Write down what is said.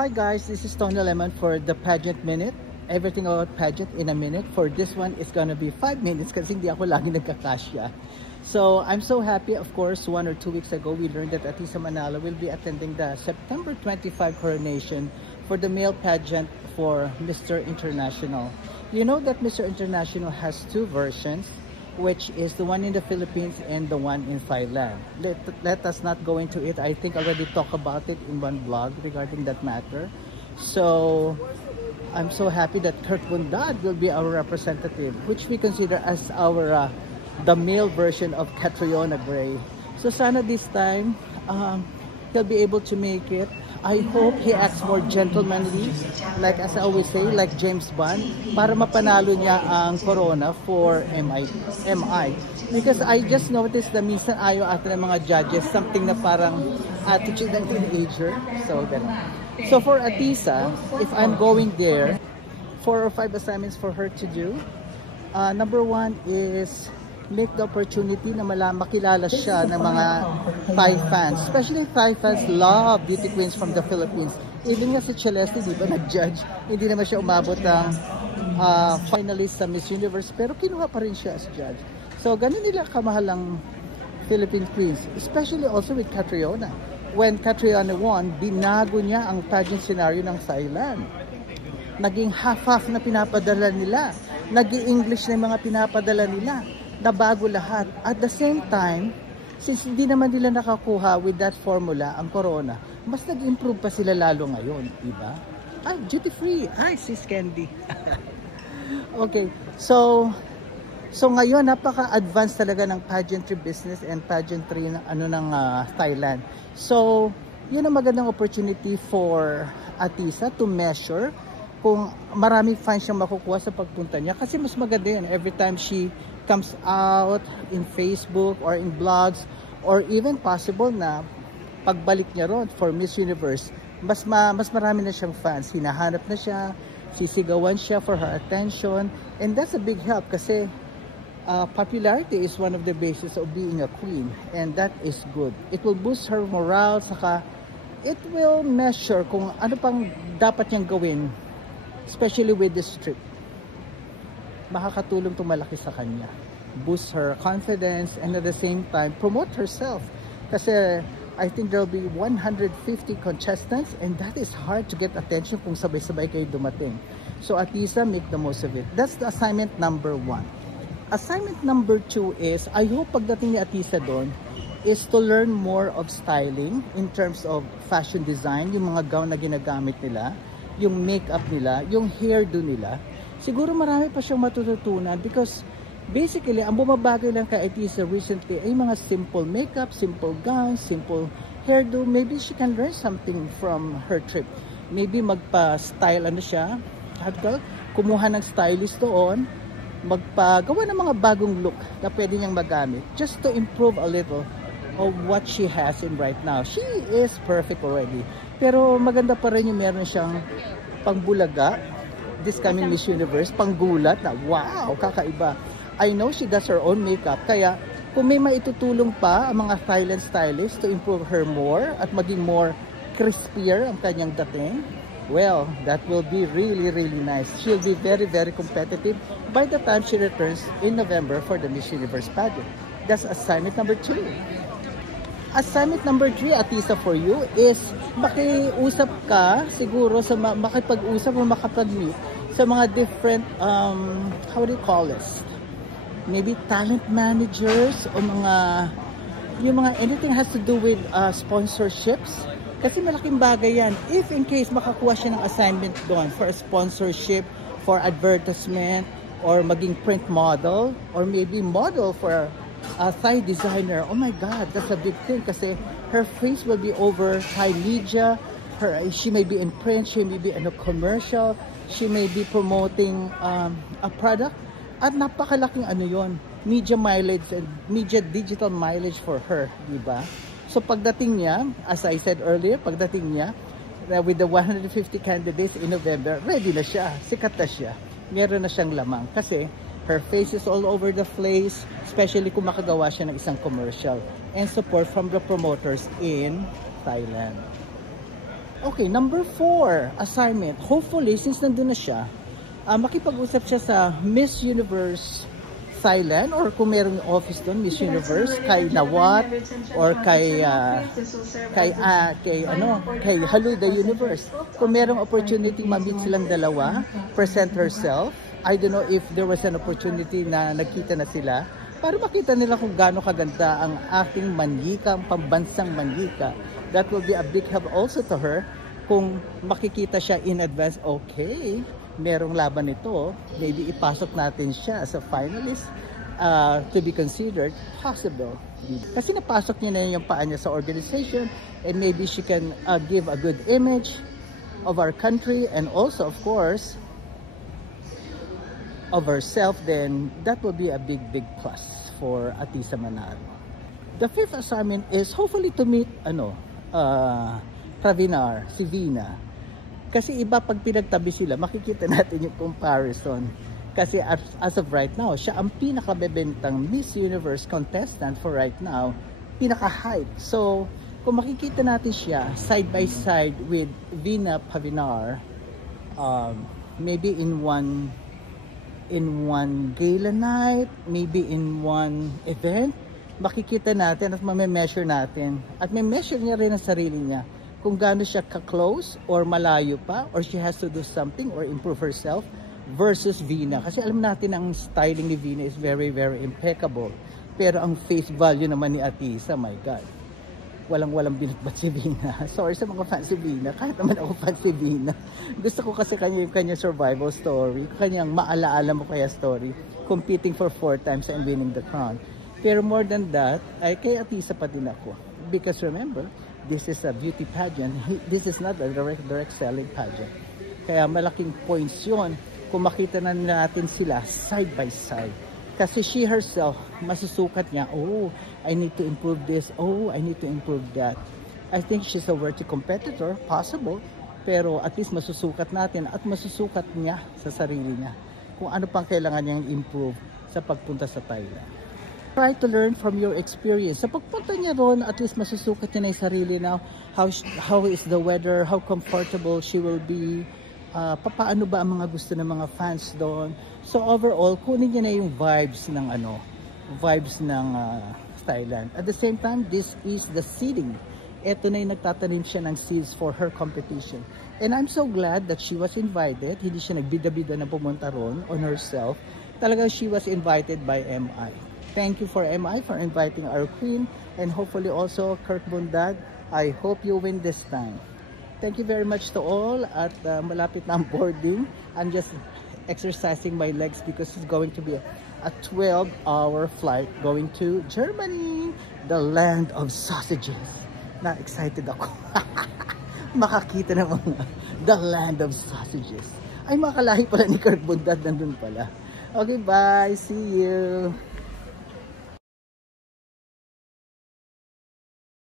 Hi guys, this is Tony Lemon for the Pageant Minute. Everything about pageant in a minute. For this one, it's gonna be 5 minutes kasi hindi ako lagi nagkakasya. So I'm so happy. Of course, 1 or 2 weeks ago, we learned that Atisa Manalo will be attending the September 25 coronation for the male pageant for Mr. International. You know that Mr. International has 2 versions, which is the one in the Philippines and the one in Thailand. Let us not go into it. I think I already talked about it in one blog regarding that matter. So I'm so happy that Kurt Bundad will be our representative, which we consider as our the male version of Catriona Gray. So sana this time he'll be able to make it. I hope he acts more gentlemanly, like as I always say, like James Bond, para mapanalo niya ang corona for MI. Because I just noticed na minsan ayaw ata ng mga judges, something na parang attitude ng teenager. So, ganun. So for Atisa, if I'm going there, 4 or 5 assignments for her to do. Number 1 is make the opportunity na makilala siya ng mga Thai fans. Especially Thai fans love beauty queens from the Philippines. Even nga si Celeste, di ba, nag-judge. Hindi naman siya umabot ng finalist sa Miss Universe, pero kinuha pa rin siya as judge. So, ganun nila kamahal ang Philippine queens. Especially also with Catriona. When Catriona won, binago niya ang pageant scenario ng Thailand. Naging half-half na pinapadala nila. Naging English na yung mga pinapadala nila. Nabago lahat. At the same time, since hindi naman nila nakakuha with that formula, ang corona, mas nag-improve pa sila lalo ngayon, diba? Ay, duty free. Ay, sis Candy. Okay, so ngayon, napaka-advanced talaga ng pageantry business and pageantry ng Thailand. So, yun ang magandang opportunity for Atisa to measure kung marami fans siyang makukuha sa pagpunta niya. Kasi mas maganda yan every time she comes out in Facebook or in blogs, or even possible na pagbalik niya ron for Miss Universe, mas marami na siyang fans. Hinahanap na siya, sisigawan siya for her attention, and that's a big help kasi popularity is one of the basis of being a queen, and that is good. It will boost her morale, saka it will measure kung ano pang dapat niyang gawin, especially with this trip. Makakatulong itong malaki sa kanya. Boost her confidence and at the same time, promote herself. Kasi I think there will be 150 contestants and that is hard to get attention kung sabay-sabay kayo dumating. So Atisa, make the most of it. That's the assignment number 1. Assignment number 2 is, I hope pagdating ni Atisa doon, is to learn more of styling in terms of fashion design, yung mga gown na ginagamit nila, yung makeup nila, yung hairdo nila. Siguro marami pa siyang matututunan because basically, ang bumabagay lang kay Atisa recently ay mga simple makeup, simple gowns, simple hairdo. Maybe she can learn something from her trip. Maybe magpa-style siya, kumuha ng stylist doon, magpagawa ng mga bagong look na pwede niyang magamit just to improve a little of what she has in right now. She is perfect already. Pero maganda pa rin yung meron siyang pangbulaga, this coming Miss Universe, panggulat na wow, kakaiba. I know she does her own makeup, kaya kung may maitutulong pa ang mga Thailand stylists to improve her more at maging more crispier ang kanyang dating, well, that will be really, really nice. She'll be very, very competitive by the time she returns in November for the Miss Universe pageant. That's assignment number 2. Assignment number 3, Atisa, for you is makiusap ka siguro sa makipag-usap o makapag-meet sa mga different how do you call this? Maybe talent managers o yung mga anything has to do with sponsorships. Kasi malaking bagay yan. If in case makakuha siya ng assignment doon for a sponsorship, for advertisement, or maging print model, or maybe model for a Thai designer, oh my God, that's a big thing kasi her face will be over Thai media. She may be in print, she may be in a commercial, she may be promoting a product. At napakalaking media mileage and media digital mileage for her, diba? So pagdating niya, as I said earlier, pagdating niya with the 150 candidates in November, ready na siya, sikat na siya. Meron na siyang lamang kasi her face is all over the place, especially kung makagawa siya ng isang commercial, and support from the promoters in Thailand. Okay, number 4 assignment. Hopefully, since nandun na siya, makipag-usap siya sa Miss Universe Thailand, or kung merong office doon, Miss Universe, kay Nawat, or kay Halu the Universe. Kung merong opportunity ma-meet silang dalawa, present herself. I don't know if there was an opportunity na nagkita na sila, para makita nila kung gaano kaganda ang aking manhika, ang pambansang manhika. That will be a big help also to her. Kung makikita siya in advance, okay, merong laban nito, maybe ipasok natin siya as a finalist to be considered, possible. Kasi napasok niya na yung paa niya sa organization, and maybe she can give a good image of our country, and also, of course, of herself. Then that will be a big plus for Atisa Manalo. The 5th assignment is hopefully to meet Pravinar, si Vina. Kasi iba pag pinagtabi sila, makikita natin yung comparison. Kasi as of right now, siya ang pinakabebentang Miss Universe contestant for right now, pinaka-hype. So, kung makikita natin siya side by side with Vina Pravinar, maybe in one gala night, maybe in one event, makikita natin at mame-measure natin. At may measure niya rin ang sarili niya. Kung gaano siya ka-close or malayo pa, or she has to do something or improve herself versus Vina. Kasi alam natin ang styling ni Vina is very impeccable. Pero ang face value naman ni Atisa, my God, walang binatbat si Vina. Sorry sa mga fans si Vina, kahit naman ako fan si Vina. Gusto ko kasi yung kanyang survival story, kanyang maalaala mo kaya story, competing for 4 times and winning the crown. Pero more than that, ay kay Atisa pa din ako. Because remember, this is a beauty pageant. This is not a direct selling pageant. Kaya malaking points yun kung makita na natin sila side by side. Kasi she herself, masusukat niya, oh, I need to improve this. Oh, I need to improve that. I think she's a worthy competitor, possible. Pero at least masusukat natin at masusukat niya sa sarili niya kung ano pang kailangan niyang improve sa pagpunta sa Thailand. Try to learn from your experience. Sa pagpunta niya ron, at least masusukat niya na yung sarili na how is the weather, how comfortable she will be, paano ba ang mga gusto ng mga fans doon. So overall, kunin niya na yung vibes ng Thailand. At the same time, this is the seeding. Ito na yung nagtatanim siya ng seeds for her competition. And I'm so glad that she was invited. Hindi siya nagbida-bida na pumunta ron on herself. Talagang she was invited by MI. Thank you for MI for inviting our queen, and hopefully also Kirk Bundad. I hope you win this time. Thank you very much to all. At malapit na ang boarding. I'm just exercising my legs because it's going to be a 12-hour flight going to Germany, the land of sausages. Na-excited ako. Makakita ng mga the land of sausages. Ay, makalahi pala ni Kirk Bundad nandun pala. Okay, bye. See you.